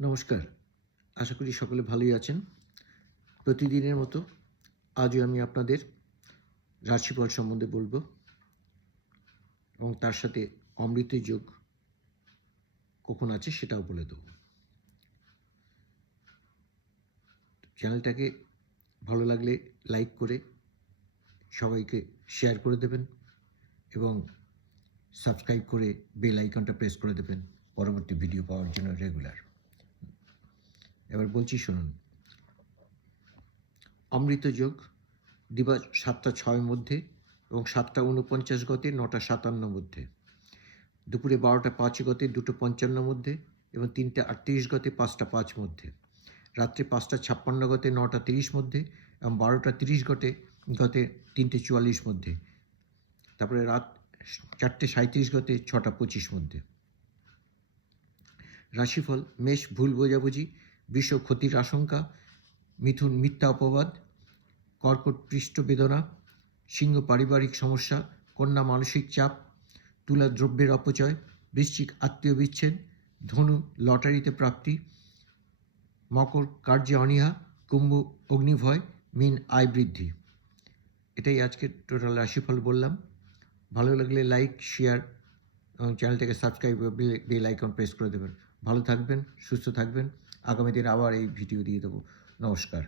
নমস্কার। আশা করি সকলে ভালোই আছেন। প্রতিদিনের মতো আজও আমি আপনাদের রাশিফল সম্বন্ধে বলব এবং তার সাথে অমৃতের যোগ কখন আছে সেটাও বলে দেব। চ্যানেলটাকে ভালো লাগলে লাইক করে সবাইকে শেয়ার করে দেবেন এবং সাবস্ক্রাইব করে বেল আইকনটা প্রেস করে দেবেন পরবর্তী ভিডিও পাওয়ার জন্য রেগুলার। এবার বলছি শুনুন। অমৃত যোগ দিবা 7টা 6 মধ্যে এবং 7টা 49 গতে 9টা 57 মধ্যে, দুপুরে 12টা 5 গতে 2টো 55 মধ্যে এবং 3টা 38 গতে 5টা 5 মধ্যে, রাত্রে 5টা 56 গতে 9টা 30 মধ্যে এবং 12টা 30 গতে 3টে 44 মধ্যে, তারপরে রাত 4টে 37 গতে 6টা 25 মধ্যে। রাশিফল: মেষ ভুল বোঝাবুঝি, বৃষ ক্ষতির আশঙ্কা, মিথুন মিথ্যা অপবাদ, কর্কট পৃষ্ঠ বেদনা, সিংহ পারিবারিক সমস্যা, কন্যা মানসিক চাপ, তুলা দ্রব্যের অপচয়, বৃশ্চিক আত্মীয় বিচ্ছেদ, ধনু লটারিতে প্রাপ্তি, মকর কার্যে অনীহা, কুম্ভ অগ্নিভয়, মীন আয় বৃদ্ধি। এটাই আজকের টোটাল রাশিফল বললাম। ভালো লাগলে লাইক, শেয়ার এবং চ্যানেলটাকে সাবস্ক্রাইব বেল আইকন প্রেস করে দেবেন। ভালো থাকবেন, সুস্থ থাকবেন। আগামী দিন আবার এই ভিডিও দিয়ে দেবো। নমস্কার।